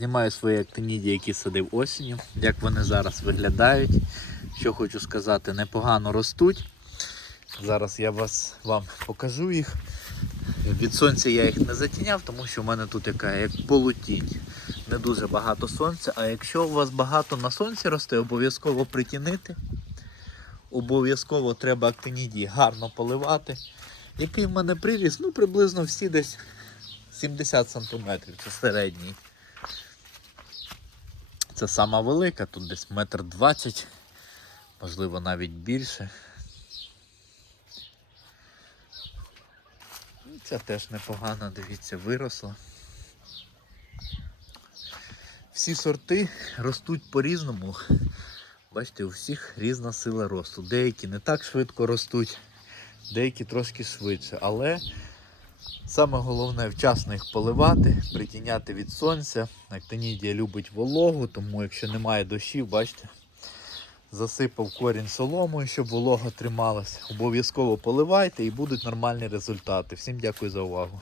Знімаю свої актинідії, які садив осінню, як вони зараз виглядають. Що хочу сказати, непогано ростуть. Зараз я вас, вам покажу їх. Від сонця я їх не затіняв, тому що в мене тут яка як полутінь. Не дуже багато сонця. А якщо у вас багато на сонці росте, обов'язково притінити. Обов'язково треба актинідії гарно поливати. Який в мене приріст? Ну, приблизно всі десь 70 см. Це середній. Це сама велика, тут десь метр двадцять, можливо навіть більше. Ну, Ця теж непогана, дивіться, виросла. Всі сорти ростуть по-різному. Бачите, у всіх різна сила росту. Деякі не так швидко ростуть, деякі трошки швидше. Але саме головне вчасно їх поливати, притіняти від сонця. Актинідія любить вологу, тому якщо немає дощів, бачите, засипав корінь соломою, щоб волога трималась. Обов'язково поливайте і будуть нормальні результати. Всім дякую за увагу.